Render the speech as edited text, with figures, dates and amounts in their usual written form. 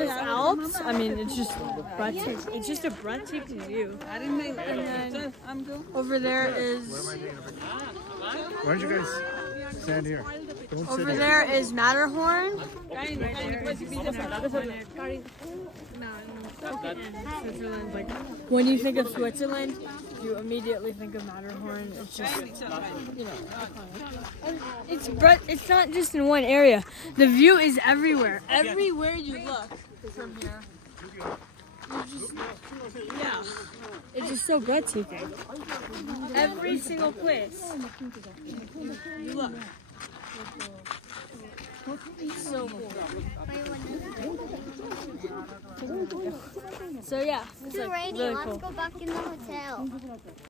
this Alps, I mean, it's just breathtaking. It's just a breathtaking view. And then over there is. Why don't you guys stand here? Don't sit Over here. there is Matterhorn. Switzerland. Like when you think of Switzerland, you immediately think of Matterhorn. It's just, you know, it's not just in one area. The view is everywhere. Everywhere you look from here. Yeah, it's just so breathtaking. Every single place you look. It's so cool. So yeah, it's Too like rainy. really Let's cool. go back in the hotel.